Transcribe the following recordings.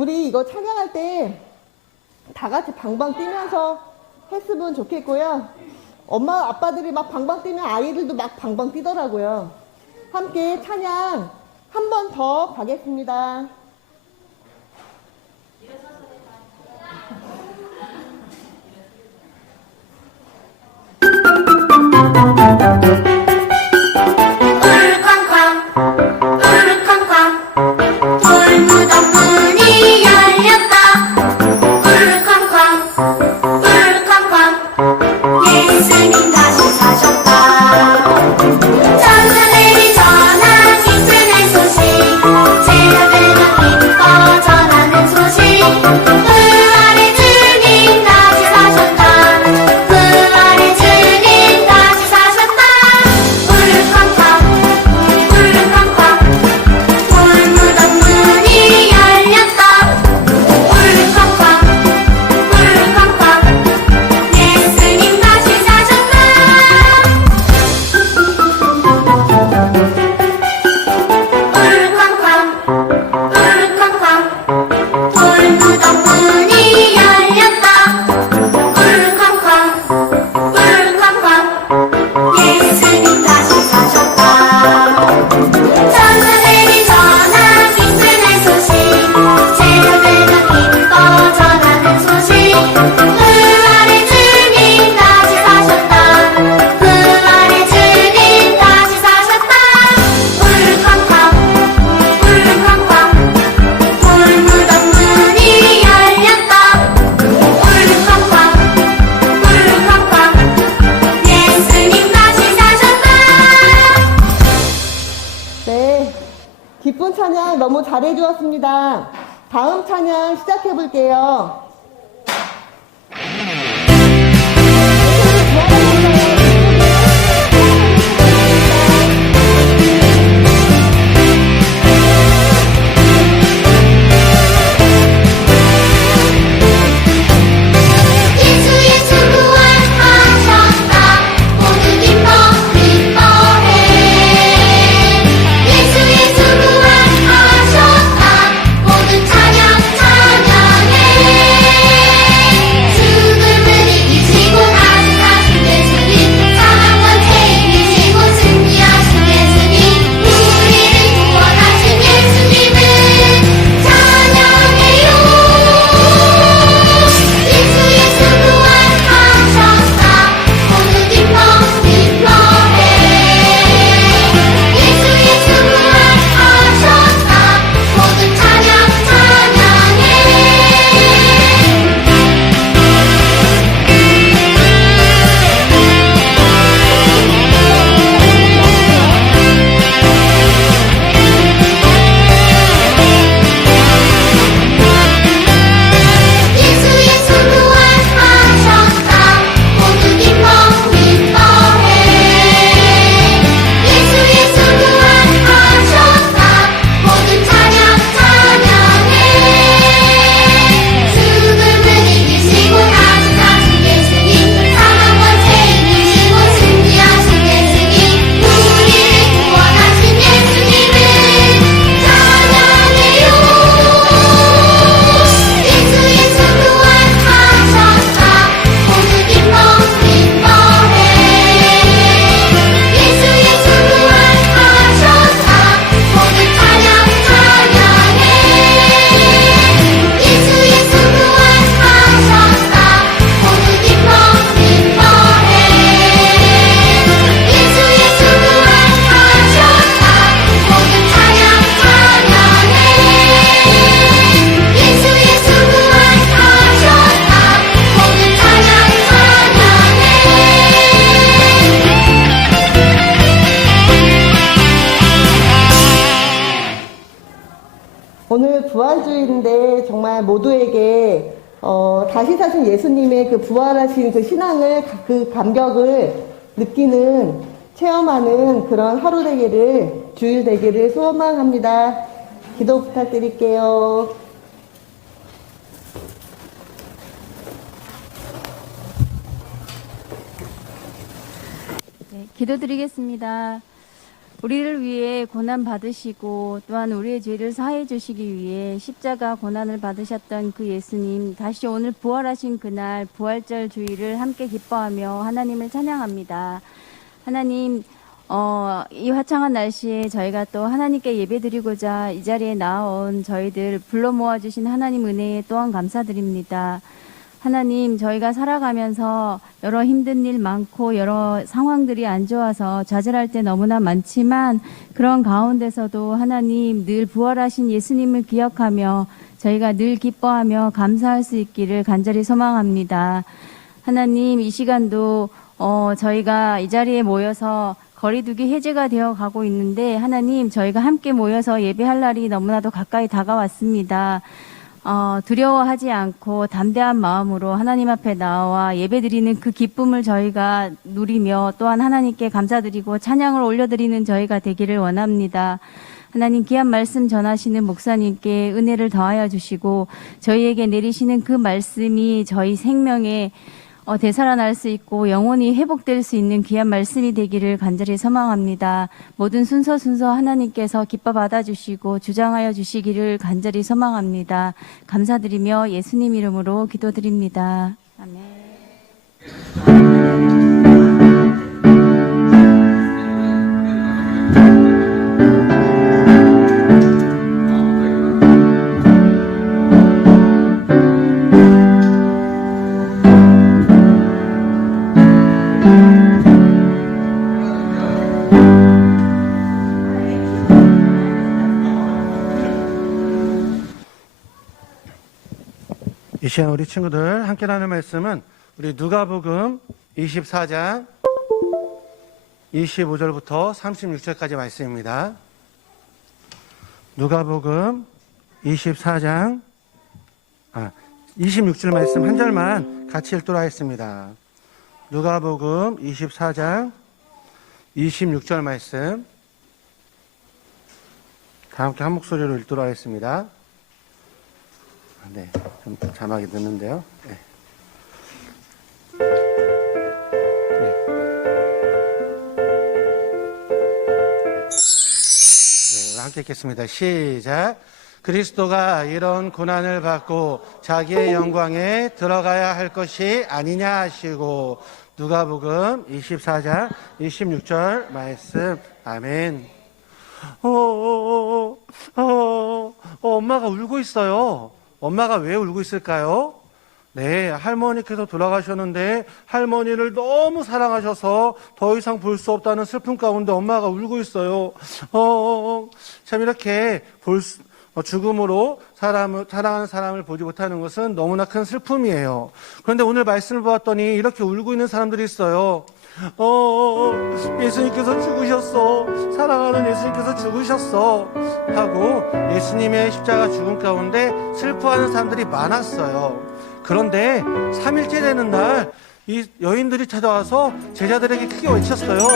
우리 이거 찬양할 때 다 같이 방방 뛰면서 했으면 좋겠고요. 엄마 아빠들이 막 방방 뛰면 아이들도 막 방방 뛰더라고요. 함께 찬양 한 번 더 가겠습니다. 기쁜 찬양 너무 잘해주었습니다. 다음 찬양 시작해 볼게요. 오늘 부활주일인데 정말 모두에게 다시 사신 예수님의 그 부활하신 그 신앙을 그 감격을 느끼는 체험하는 그런 하루 되기를 주일 되기를 소망합니다. 기도 부탁드릴게요. 네, 기도드리겠습니다. 우리를 위해 고난 받으시고 또한 우리의 죄를 사해 주시기 위해 십자가 고난을 받으셨던 그 예수님, 다시 오늘 부활하신 그날 부활절 주일을 함께 기뻐하며 하나님을 찬양합니다. 하나님, 이 화창한 날씨에 저희가 또 하나님께 예배드리고자 이 자리에 나온 저희들 불러 모아주신 하나님 은혜에 또한 감사드립니다. 하나님, 저희가 살아가면서 여러 힘든 일 많고 여러 상황들이 안 좋아서 좌절할 때 너무나 많지만 그런 가운데서도 하나님 늘 부활하신 예수님을 기억하며 저희가 늘 기뻐하며 감사할 수 있기를 간절히 소망합니다. 하나님, 이 시간도 저희가 이 자리에 모여서 거리두기 해제가 되어 가고 있는데 하나님, 저희가 함께 모여서 예배할 날이 너무나도 가까이 다가왔습니다. 두려워하지 않고 담대한 마음으로 하나님 앞에 나와 예배드리는 그 기쁨을 저희가 누리며 또한 하나님께 감사드리고 찬양을 올려드리는 저희가 되기를 원합니다. 하나님, 귀한 말씀 전하시는 목사님께 은혜를 더하여 주시고 저희에게 내리시는 그 말씀이 저희 생명에 되살아날 수 있고 영원히 회복될 수 있는 귀한 말씀이 되기를 간절히 소망합니다. 모든 순서 하나님께서 기뻐 받아주시고 주장하여 주시기를 간절히 소망합니다. 감사드리며 예수님 이름으로 기도드립니다. 아멘. 이 시간 우리 친구들 함께 나눌 말씀은 우리 누가복음 24장 25절부터 36절까지 말씀입니다. 누가복음 24장 26절 말씀 한 절만 같이 읽도록 하겠습니다. 누가복음 24장 26절 말씀 다 함께 한 목소리로 읽도록 하겠습니다. 네, 좀 자막이 늦는데요. 네. 네, 함께 읽겠습니다. 시작. 그리스도가 이런 고난을 받고 자기의 영광에 들어가야 할 것이 아니냐 하시고. 누가복음 24장 26절 말씀. 아멘. 엄마가 울고 있어요. 엄마가 왜 울고 있을까요? 네, 할머니께서 돌아가셨는데 할머니를 너무 사랑하셔서 더 이상 볼 수 없다는 슬픔 가운데 엄마가 울고 있어요. 참 이렇게 죽음으로 사랑하는 사람을 보지 못하는 것은 너무나 큰 슬픔이에요. 그런데 오늘 말씀을 보았더니 이렇게 울고 있는 사람들이 있어요. 예수님께서 죽으셨어. 사랑하는 예수님께서 죽으셨어. 하고 예수님의 십자가 죽음 가운데 슬퍼하는 사람들이 많았어요. 그런데 3일째 되는 날 이 여인들이 찾아와서 제자들에게 크게 외쳤어요.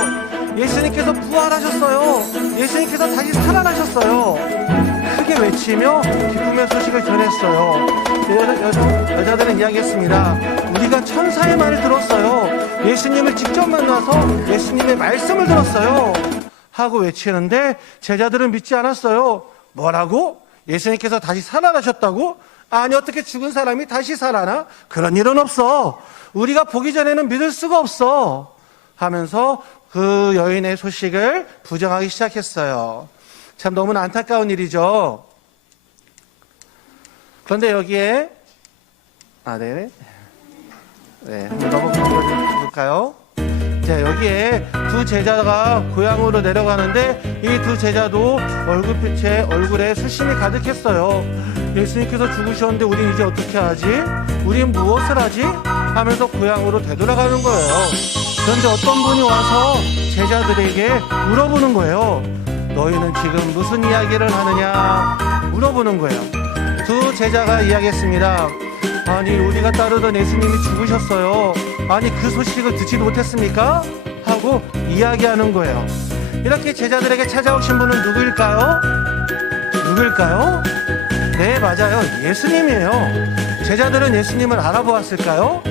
예수님께서 부활하셨어요. 예수님께서 다시 살아나셨어요. 크게 외치며 기쁨의 소식을 전했어요. 여자들은 이야기했습니다. 우리가 천사의 말을 들었어요. 예수님을 직접 만나서 예수님의 말씀을 들었어요. 하고 외치는데 제자들은 믿지 않았어요. 뭐라고? 예수님께서 다시 살아나셨다고? 아니, 어떻게 죽은 사람이 다시 살아나? 그런 일은 없어. 우리가 보기 전에는 믿을 수가 없어. 하면서 그 여인의 소식을 부정하기 시작했어요. 참 너무나 안타까운 일이죠. 그런데 여기에 한번 넘어볼까요? 자, 여기에 두 제자가 고향으로 내려가는데 이 두 제자도 얼굴에 수심이 가득했어요. 예수님께서 죽으셨는데 우린 이제 어떻게 하지? 우린 무엇을 하지? 하면서 고향으로 되돌아가는 거예요. 그런데 어떤 분이 와서 제자들에게 물어보는 거예요. 너희는 지금 무슨 이야기를 하느냐? 물어보는 거예요. 두 제자가 이야기했습니다. 아니, 우리가 따르던 예수님이 죽으셨어요. 아니, 그 소식을 듣지도 못했습니까? 하고 이야기하는 거예요. 이렇게 제자들에게 찾아오신 분은 누구일까요? 네, 맞아요. 예수님이에요. 제자들은 예수님을 알아보았을까요?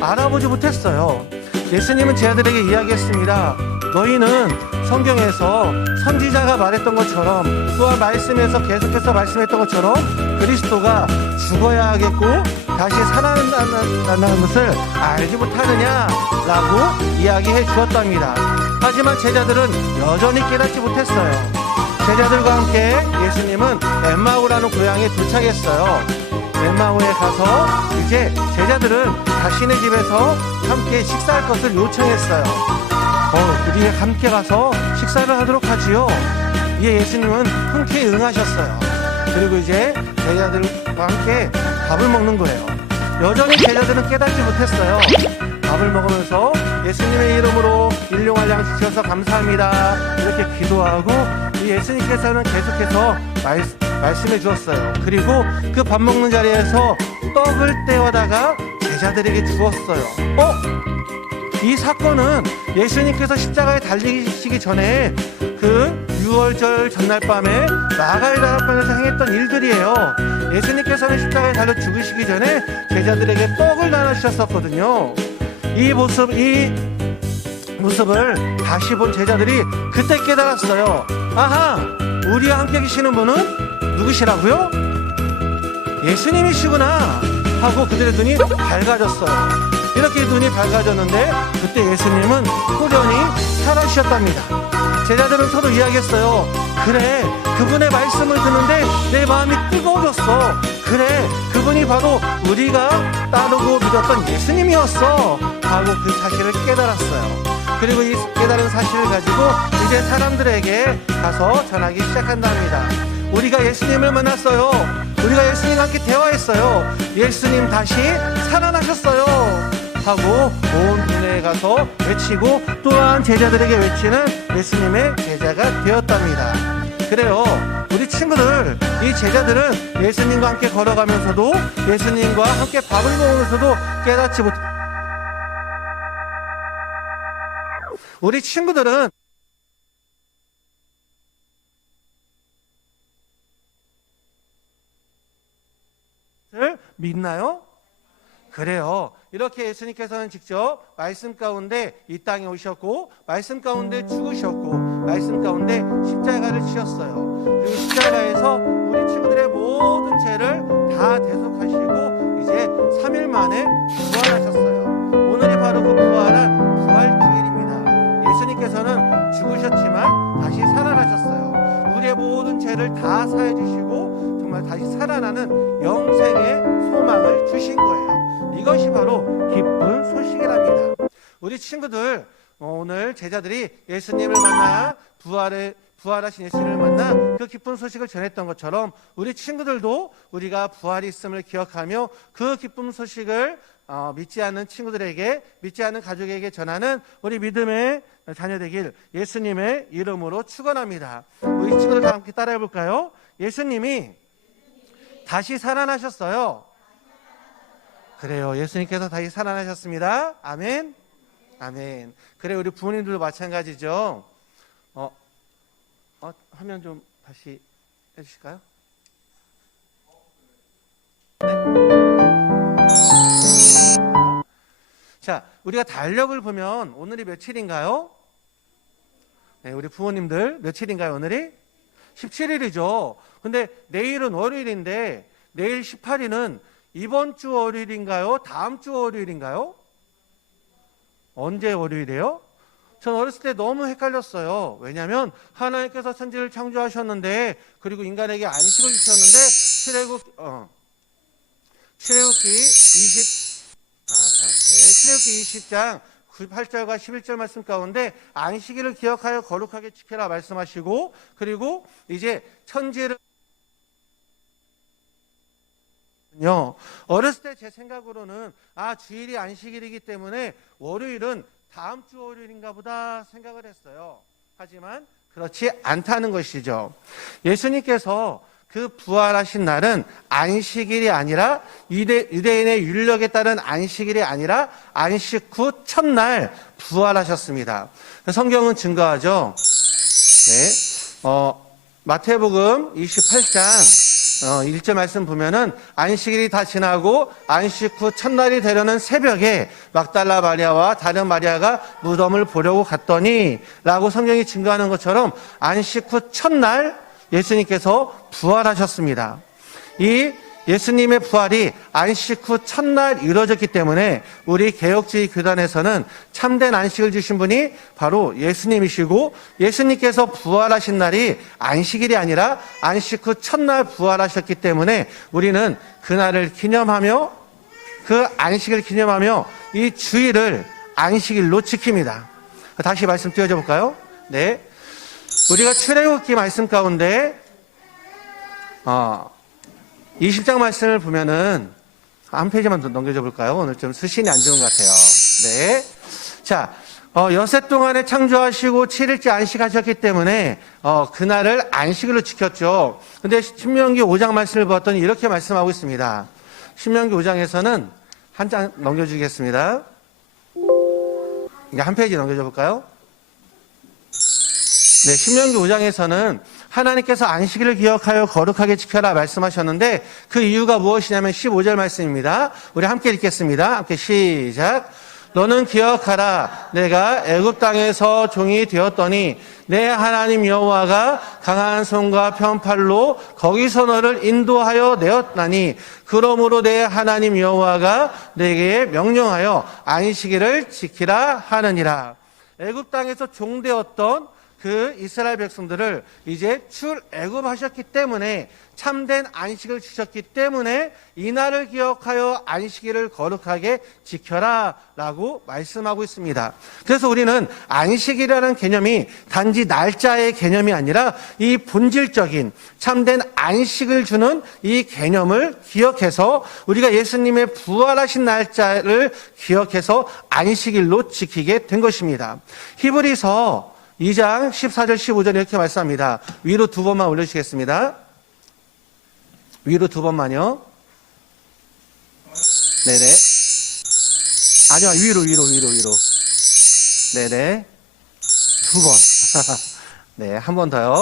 알아보지 못했어요. 예수님은 제자들에게 이야기했습니다. 너희는 성경에서 선지자가 말했던 것처럼 또한 말씀에서 계속해서 말씀했던 것처럼 그리스도가 죽어야 하겠고 다시 살아난다는 것을 알지 못하느냐라고 이야기해 주었답니다. 하지만 제자들은 여전히 깨닫지 못했어요. 제자들과 함께 예수님은 엠마오라는 고향에 도착했어요. 엠마오에 가서 이제 제자들은 자신의 집에서 함께 식사할 것을 요청했어요. 우리 함께 가서 식사를 하도록 하지요. 이에 예수님은 흔쾌히 응하셨어요. 그리고 이제 제자들과 함께 밥을 먹는 거예요. 여전히 제자들은 깨닫지 못했어요. 밥을 먹으면서 예수님의 이름으로 일용할 양 주셔서 감사합니다. 이렇게 기도하고 이 예수님께서는 계속해서 말씀해 주었어요. 그리고 그 밥 먹는 자리에서 떡을 떼어다가 제자들에게 주었어요. 이 사건은 예수님께서 십자가에 달리시기 전에 그 6월절 전날 밤에 마가다락방에서 행했던 일들이에요. 예수님께서는 십자가에 달려 죽으시기 전에 제자들에게 떡을 나눠주셨었거든요. 이 모습을 다시 본 제자들이 그때 깨달았어요. 아하, 우리와 함께 계시는 분은 누구시라고요? 예수님이시구나 하고 그들의 눈이 밝아졌어요. 이렇게 눈이 밝아졌는데 그때 예수님은 호련히 살아주셨답니다. 제자들은 서로 이야기했어요. 그래, 그분의 말씀을 듣는데 내 마음이 뜨거워졌어. 그래, 그분이 바로 우리가 따르고 믿었던 예수님이었어 하고 그 사실을 깨달았어요. 그리고 이 깨달은 사실을 가지고 이제 사람들에게 가서 전하기 시작한답니다. 우리가 예수님을 만났어요. 우리가 예수님과 함께 대화했어요. 예수님 다시 살아나셨어요 하고 온 동네에 가서 외치고 또한 제자들에게 외치는 예수님의 제자가 되었답니다. 그래요, 우리 친구들, 이 제자들은 예수님과 함께 걸어가면서도 예수님과 함께 밥을 먹으면서도 깨닫지 못. 우리 친구들은 믿나요? 그래요. 이렇게 예수님께서는 직접 말씀 가운데 이 땅에 오셨고 말씀 가운데 죽으셨고 말씀 가운데 십자가를 지셨어요. 그리고 십자가에서 우리 친구들의 모든 죄를 다 대속하시고 이제 3일 만에 부활하셨어요. 오늘이 바로 그 부활한 부활주일입니다. 예수님께서는 죽으셨지만 다시 살아나셨어요. 우리의 모든 죄를 다 사해 주시고 정말 다시 살아나는 영생의 소망을 주신 거예요. 이것이 바로 기쁜 소식이랍니다. 우리 친구들, 오늘 제자들이 예수님을 만나 부활하신 예수님을 만나 그 기쁜 소식을 전했던 것처럼 우리 친구들도 우리가 부활이 있음을 기억하며 그 기쁜 소식을 믿지 않는 친구들에게, 믿지 않는 가족에게 전하는 우리 믿음의 자녀 되길 예수님의 이름으로 축원합니다. 우리 친구들 다 함께 따라해 볼까요? 예수님이 다시 살아나셨어요. 그래요, 예수님께서 다시 살아나셨습니다. 아멘. 아멘. 그래, 우리 부모님들도 마찬가지죠. 화면 좀 다시 해주실까요? 네. 자, 우리가 달력을 보면 오늘이 며칠인가요? 네, 우리 부모님들 며칠인가요? 오늘이 17일이죠. 근데 내일은 월요일인데 내일 18일은 이번 주 월요일인가요? 다음 주 월요일인가요? 언제 월요일이에요? 전 어렸을 때 너무 헷갈렸어요. 왜냐하면 하나님께서 천지를 창조하셨는데 그리고 인간에게 안식을 주셨는데 출애굽기 20장 98절과 11절 말씀 가운데 안식일을 기억하여 거룩하게 지켜라 말씀하시고 그리고 이제 천지를 어렸을 때 제 생각으로는 주일이 안식일이기 때문에 월요일은 다음 주 월요일인가 보다 생각을 했어요. 하지만 그렇지 않다는 것이죠. 예수님께서 그 부활하신 날은 안식일이 아니라 유대인의 율법에 따른 안식일이 아니라 안식 후 첫날 부활하셨습니다. 성경은 증거하죠. 네, 마태복음 28장 1절 말씀 보면은 안식일이 다 지나고 안식 후 첫날이 되려는 새벽에 막달라 마리아와 다른 마리아가 무덤을 보려고 갔더니 라고 성경이 증거하는 것처럼 안식 후 첫날 예수님께서 부활하셨습니다. 이 예수님의 부활이 안식 후 첫날 이루어졌기 때문에 우리 개혁주의 교단에서는 참된 안식을 주신 분이 바로 예수님이시고, 예수님께서 부활하신 날이 안식일이 아니라 안식 후 첫날 부활하셨기 때문에 우리는 그날을 기념하며, 그 안식을 기념하며 이 주일을 안식일로 지킵니다. 다시 말씀 띄워줘 볼까요? 네, 우리가 출애굽기 말씀 가운데 20장 말씀을 보면은 한 페이지만 더 넘겨줘 볼까요? 오늘 좀 수신이 안 좋은 것 같아요. 네. 자, 여세 동안에 창조하시고 7일째 안식하셨기 때문에 그날을 안식일로 지켰죠. 근데 신명기 5장 말씀을 보았더니 이렇게 말씀하고 있습니다. 신명기 5장에서는 한 장 넘겨주겠습니다. 한 페이지 넘겨줘 볼까요? 네, 신명기 5장에서는 하나님께서 안식일을 기억하여 거룩하게 지켜라 말씀하셨는데 그 이유가 무엇이냐면 15절 말씀입니다. 우리 함께 읽겠습니다. 함께 시작. 너는 기억하라. 내가 애굽 땅에서 종이 되었더니 내 하나님 여호와가 강한 손과 편팔로 거기서 너를 인도하여 내었나니 그러므로 내 하나님 여호와가 내게 명령하여 안식일을 지키라 하느니라. 애굽 땅에서 종되었던 그 이스라엘 백성들을 이제 출애굽하셨기 때문에, 참된 안식을 주셨기 때문에 이날을 기억하여 안식일을 거룩하게 지켜라 라고 말씀하고 있습니다. 그래서 우리는 안식이라는 개념이 단지 날짜의 개념이 아니라 이 본질적인 참된 안식을 주는 이 개념을 기억해서 우리가 예수님의 부활하신 날짜를 기억해서 안식일로 지키게 된 것입니다. 히브리서 2장 14절 15절 이렇게 말씀합니다. 위로 두 번만 올려주시겠습니다. 위로 두 번만요. 네네. 아니요, 위로. 네네. 두 번. 네, 한 번 더요.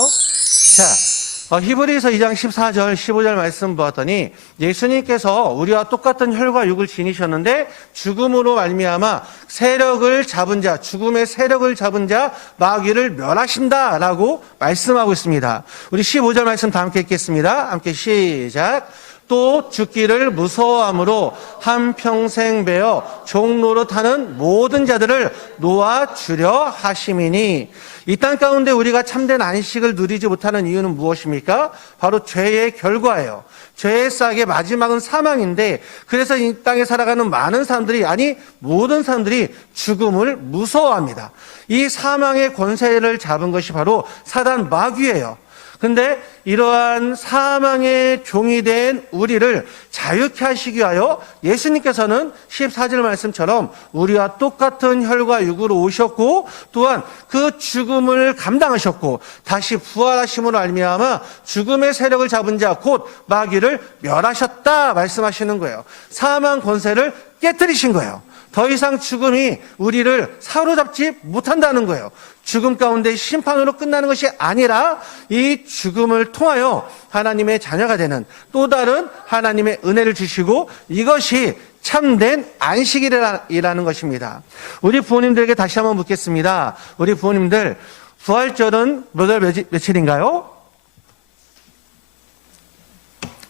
자, 히브리서 2장 14절 15절 말씀 보았더니 예수님께서 우리와 똑같은 혈과 육을 지니셨는데 죽음으로 말미암아 세력을 잡은 자, 죽음의 세력을 잡은 자 마귀를 멸하신다라고 말씀하고 있습니다. 우리 15절 말씀 다 함께 읽겠습니다. 함께 시작. 또 죽기를 무서워함으로 한평생 베어 종노릇하는 모든 자들을 놓아주려 하심이니. 이 땅 가운데 우리가 참된 안식을 누리지 못하는 이유는 무엇입니까? 바로 죄의 결과예요. 죄의 싹의 마지막은 사망인데, 그래서 이 땅에 살아가는 많은 사람들이, 아니 모든 사람들이 죽음을 무서워합니다. 이 사망의 권세를 잡은 것이 바로 사단 마귀예요. 근데 이러한 사망의 종이 된 우리를 자유케 하시기 위하여 예수님께서는 14절 말씀처럼 우리와 똑같은 혈과 육으로 오셨고, 또한 그 죽음을 감당하셨고 다시 부활하심으로 말미암아 죽음의 세력을 잡은 자 곧 마귀를 멸하셨다 말씀하시는 거예요. 사망 권세를 깨뜨리신 거예요. 더 이상 죽음이 우리를 사로잡지 못한다는 거예요. 죽음 가운데 심판으로 끝나는 것이 아니라 이 죽음을 통하여 하나님의 자녀가 되는 또 다른 하나님의 은혜를 주시고, 이것이 참된 안식일이라는 것입니다. 우리 부모님들에게 다시 한번 묻겠습니다. 우리 부모님들, 부활절은 몇 월 며칠인가요?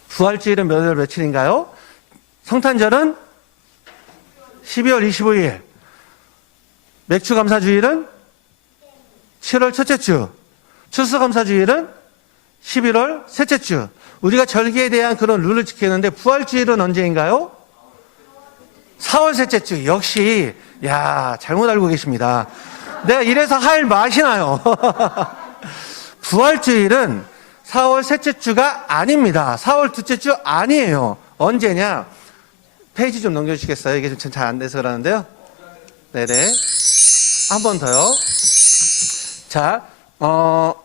부활주일은 몇 월 며칠인가요? 성탄절은 12월 25일. 맥주감사주일은 7월 첫째 주. 추수감사주일은 11월 셋째 주. 우리가 절기에 대한 그런 룰을 지키는데 부활주일은 언제인가요? 4월 셋째 주. 역시 잘못 알고 계십니다. 내가 이래서 할 맛이 나요. 부활주일은 4월 셋째 주가 아닙니다. 4월 둘째 주 아니에요. 언제냐? 페이지 좀 넘겨주시겠어요? 이게 좀 잘 안 돼서 그러는데요. 네네. 한 번 더요. 자,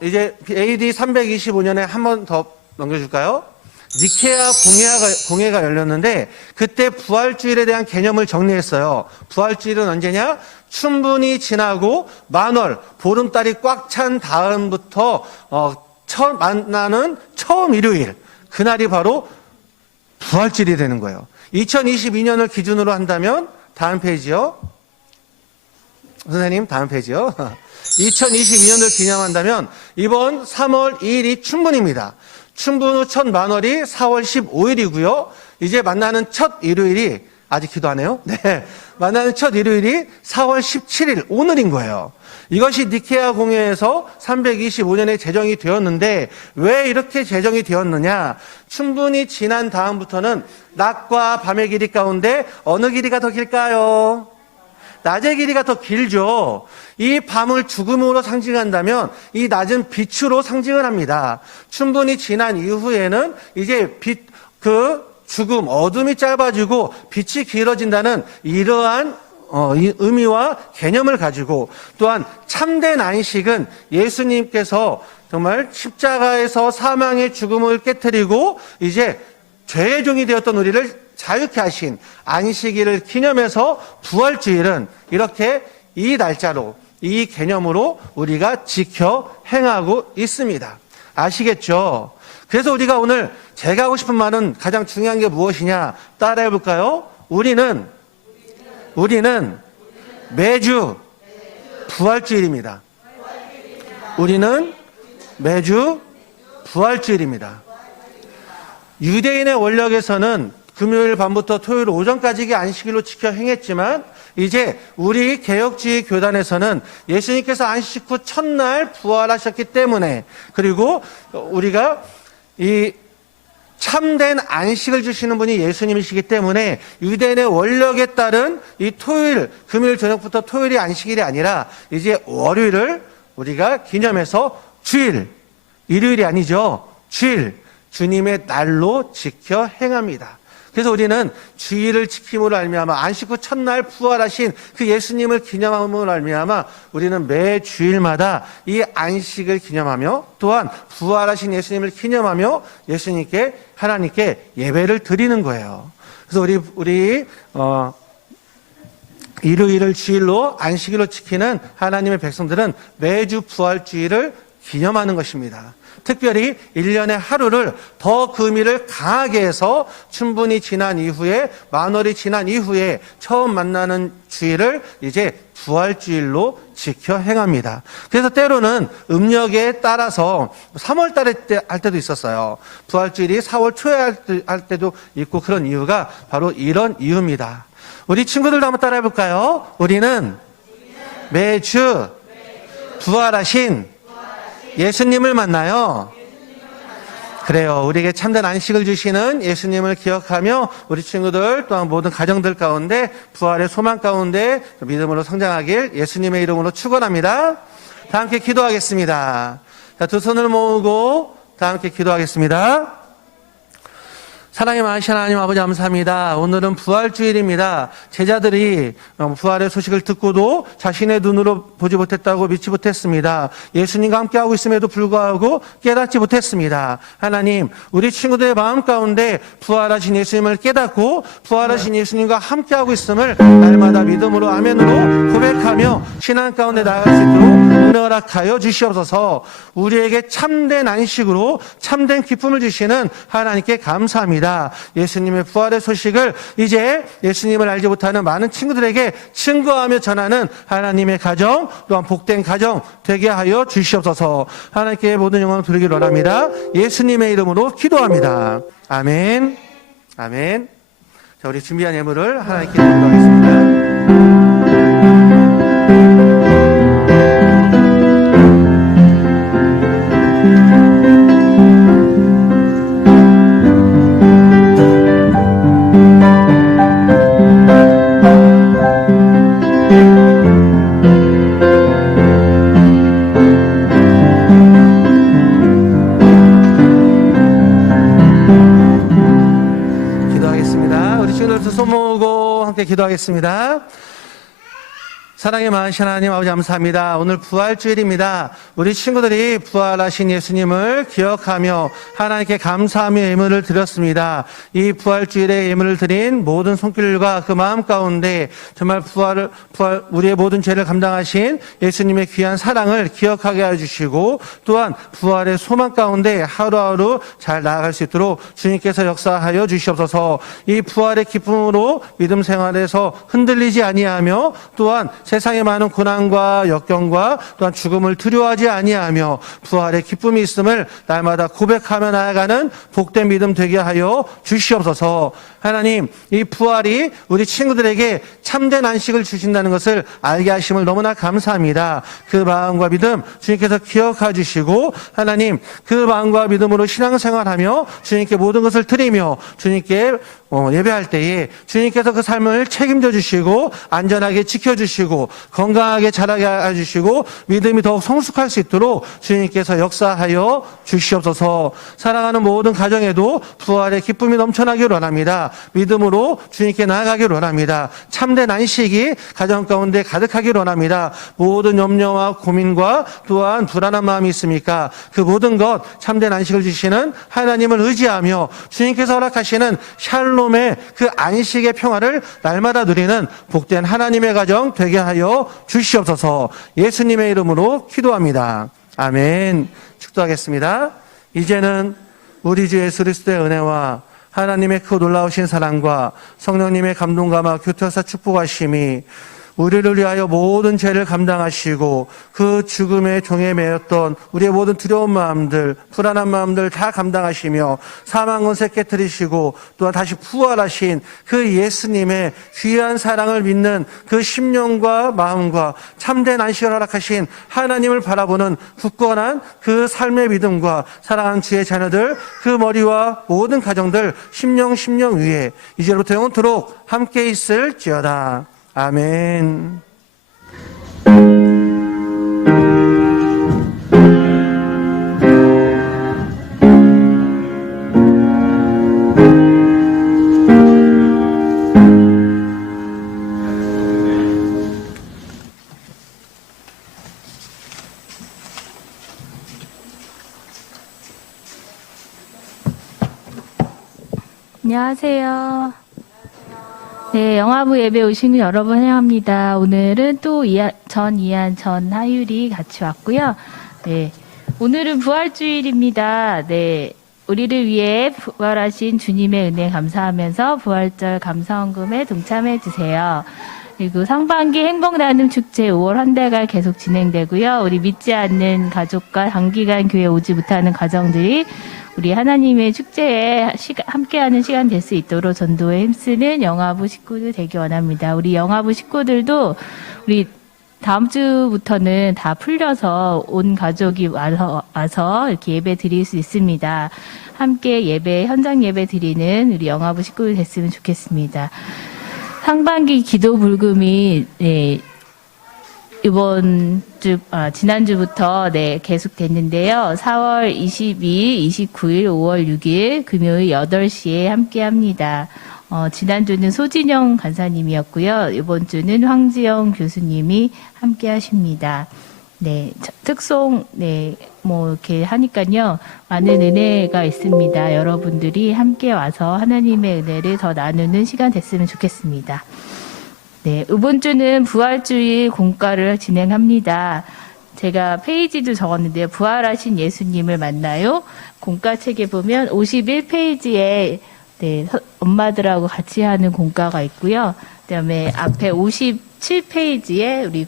이제 AD 325년에 한 번 더 넘겨줄까요? 니케아 공회가 열렸는데 그때 부활주일에 대한 개념을 정리했어요. 부활주일은 언제냐? 춘분이 지나고 만월, 보름달이 꽉 찬 다음부터 처음 만나는 처음 일요일. 그날이 바로 부활절이 되는 거예요. 2022년을 기준으로 한다면 다음 페이지요. 선생님 다음 페이지요. 2022년을 기념한다면 이번 3월 2일이 춘분입니다. 춘분 후 첫 만월이 4월 15일이고요. 이제 만나는 첫 일요일이 아직 기도 안 해요? 네. 만나는 첫 일요일이 4월 17일 오늘인 거예요. 이것이 니케아 공회에서 325년에 제정이 되었는데 왜 이렇게 제정이 되었느냐? 춘분이 지난 다음부터는 낮과 밤의 길이 가운데 어느 길이가 더 길까요? 낮의 길이가 더 길죠. 이 밤을 죽음으로 상징한다면 이 낮은 빛으로 상징을 합니다. 춘분이 지난 이후에는 이제 죽음, 어둠이 짧아지고 빛이 길어진다는 이러한 이 의미와 개념을 가지고 또한 참된 안식은 예수님께서 정말 십자가에서 사망의 죽음을 깨뜨리고 이제 죄의 종이 되었던 우리를 자유케 하신 안식일을 기념해서 부활주일은 이렇게 이 날짜로 이 개념으로 우리가 지켜 행하고 있습니다. 아시겠죠? 그래서 우리가 오늘 제가 하고 싶은 말은 가장 중요한 게 무엇이냐 따라해 볼까요? 우리는 매주 부활주일입니다. 우리는 매주 부활주일입니다. 유대인의 원력에서는 금요일 밤부터 토요일 오전까지의 안식일로 지켜 행했지만 이제 우리 개혁주의 교단에서는 예수님께서 안식 후 첫날 부활하셨기 때문에 그리고 우리가 이 참된 안식을 주시는 분이 예수님이시기 때문에 유대인의 원력에 따른 이 토요일, 금요일 저녁부터 토요일이 안식일이 아니라 이제 월요일을 우리가 기념해서 주일, 일요일이 아니죠. 주일, 주님의 날로 지켜 행합니다. 그래서 우리는 주일을 지킴으로 알미암아 안식 후 첫날 부활하신 그 예수님을 기념함으로 알미암아 우리는 매 주일마다 이 안식을 기념하며 또한 부활하신 예수님을 기념하며 예수님께 하나님께 예배를 드리는 거예요. 그래서 우리 일요일을 주일로 안식일로 지키는 하나님의 백성들은 매주 부활주일을 기념하는 것입니다. 특별히 1년의 하루를 더 그 의미를 강하게 해서 춘분이 지난 이후에 만월이 지난 이후에 처음 만나는 주일을 이제 부활주일로 지켜 행합니다. 그래서 때로는 음력에 따라서 3월 달에 할 때도 있었어요. 부활주일이 4월 초에 할 때도 있고 그런 이유가 바로 이런 이유입니다. 우리 친구들도 한번 따라해 볼까요? 우리는 매주 부활하신 예수님을 만나요. 그래요. 우리에게 참된 안식을 주시는 예수님을 기억하며 우리 친구들 또한 모든 가정들 가운데 부활의 소망 가운데 믿음으로 성장하길 예수님의 이름으로 축원합니다. 다 함께 기도하겠습니다. 자, 두 손을 모으고 다 함께 기도하겠습니다. 사랑의 많으신 하나님 아버지 감사합니다. 오늘은 부활주일입니다. 제자들이 부활의 소식을 듣고도 자신의 눈으로 보지 못했다고 믿지 못했습니다. 예수님과 함께하고 있음에도 불구하고 깨닫지 못했습니다. 하나님, 우리 친구들의 마음 가운데 부활하신 예수님을 깨닫고 부활하신 예수님과 함께하고 있음을 날마다 믿음으로 아멘으로 고백하며 신앙 가운데 나아갈 수 있도록 은혜 허락하여 주시옵소서. 우리에게 참된 안식으로 참된 기쁨을 주시는 하나님께 감사합니다. 예수님의 부활의 소식을 이제 예수님을 알지 못하는 많은 친구들에게 증거하며 전하는 하나님의 가정 또한 복된 가정 되게 하여 주시옵소서. 하나님께 모든 영광을 드리기를 원합니다. 예수님의 이름으로 기도합니다. 아멘. 아멘. 자, 우리 준비한 예물을 하나님께 드리도록 하겠습니다. 손 모으고 함께 기도하겠습니다. 사랑의 많으신 하나님 아버지 감사합니다. 오늘 부활주일입니다. 우리 친구들이 부활하신 예수님을 기억하며 하나님께 감사하며 예물을 드렸습니다. 이 부활주일에 예물을 드린 모든 손길과 그 마음 가운데 정말 우리의 모든 죄를 감당하신 예수님의 귀한 사랑을 기억하게 해주시고 또한 부활의 소망 가운데 하루하루 잘 나아갈 수 있도록 주님께서 역사하여 주시옵소서. 이 부활의 기쁨으로 믿음 생활에서 흔들리지 아니하며 또한 세상에 많은 고난과 역경과 또한 죽음을 두려워하지 아니하며 부활의 기쁨이 있음을 날마다 고백하며 나아가는 복된 믿음 되게 하여 주시옵소서. 하나님, 이 부활이 우리 친구들에게 참된 안식을 주신다는 것을 알게 하심을 너무나 감사합니다. 그 마음과 믿음 주님께서 기억해 주시고 하나님, 그 마음과 믿음으로 신앙생활하며 주님께 모든 것을 드리며 주님께 예배할 때에 주님께서 그 삶을 책임져 주시고 안전하게 지켜주시고 건강하게 자라게 해주시고 믿음이 더욱 성숙할 수 있도록 주님께서 역사하여 주시옵소서. 사랑하는 모든 가정에도 부활의 기쁨이 넘쳐나기를 원합니다. 믿음으로 주님께 나아가기를 원합니다. 참된 안식이 가정 가운데 가득하기를 원합니다. 모든 염려와 고민과 또한 불안한 마음이 있습니까? 그 모든 것 참된 안식을 주시는 하나님을 의지하며 주님께서 허락하시는 샬롬의 그 안식의 평화를 날마다 누리는 복된 하나님의 가정 되게 하여 주시옵소서. 예수님의 이름으로 기도합니다. 아멘. 축도하겠습니다. 이제는 우리 주 예수 그리스도의 은혜와 하나님의 그 놀라우신 사랑과 성령님의 감동감화 교통사 축복하심이 우리를 위하여 모든 죄를 감당하시고 그 죽음의 종에 매였던 우리의 모든 두려운 마음들, 불안한 마음들 다 감당하시며 사망 권세 깨뜨리시고 또한 다시 부활하신 그 예수님의 귀한 사랑을 믿는 그 심령과 마음과 참된 안식을 허락하신 하나님을 바라보는 굳건한 그 삶의 믿음과 사랑하는 주의 자녀들, 그 머리와 모든 가정들 심령 위에 이제부터 영원토록 함께 있을지어다. 아멘. 안녕하세요. 네, 영화부 예배 오신 여러분 환영합니다. 오늘은 또 전 하율이 같이 왔고요. 네, 오늘은 부활주일입니다. 네, 우리를 위해 부활하신 주님의 은혜 감사하면서 부활절 감사헌금에 동참해 주세요. 그리고 상반기 행복나눔 축제 5월 한 달간 계속 진행되고요. 우리 믿지 않는 가족과 단기간 교회 오지 못하는 가정들이 우리 하나님의 축제에 함께하는 시간 될 수 있도록 전도에 힘쓰는 영화부 식구들 되기 원합니다. 우리 영화부 식구들도 우리 다음 주부터는 다 풀려서 온 가족이 와서 이렇게 예배 드릴 수 있습니다. 함께 현장 예배 드리는 우리 영화부 식구들 됐으면 좋겠습니다. 상반기 기도 불금이 지난주부터 계속 됐는데요. 4월 22일, 29일, 5월 6일 금요일 8시에 함께 합니다. 지난주는 소진영 간사님이었고요. 이번 주는 황지영 교수님이 함께 하십니다. 네, 특송, 이렇게 하니까요. 많은 은혜가 있습니다. 여러분들이 함께 와서 하나님의 은혜를 더 나누는 시간 됐으면 좋겠습니다. 네, 이번 주는 부활주일 공과를 진행합니다. 제가 페이지도 적었는데요. 부활하신 예수님을 만나요. 공과책에 보면 51페이지에 엄마들하고 같이 하는 공과가 있고요. 그다음에 앞에 57페이지에 우리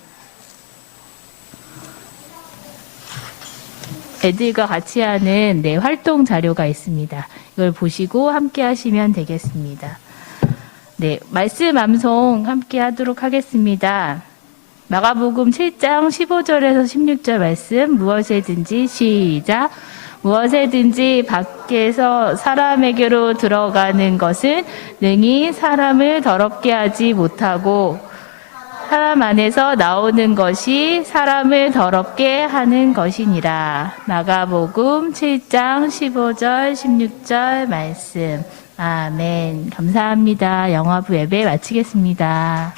애들과 같이 하는 활동 자료가 있습니다. 이걸 보시고 함께 하시면 되겠습니다. 네, 말씀 암송 함께 하도록 하겠습니다. 마가복음 7장 15절에서 16절 말씀, 무엇에든지 시작. 무엇에든지 밖에서 사람에게로 들어가는 것은 능히 사람을 더럽게 하지 못하고 사람 안에서 나오는 것이 사람을 더럽게 하는 것이니라. 마가복음 7장 15절 16절 말씀. 아멘. 감사합니다. 영화부 예배 마치겠습니다.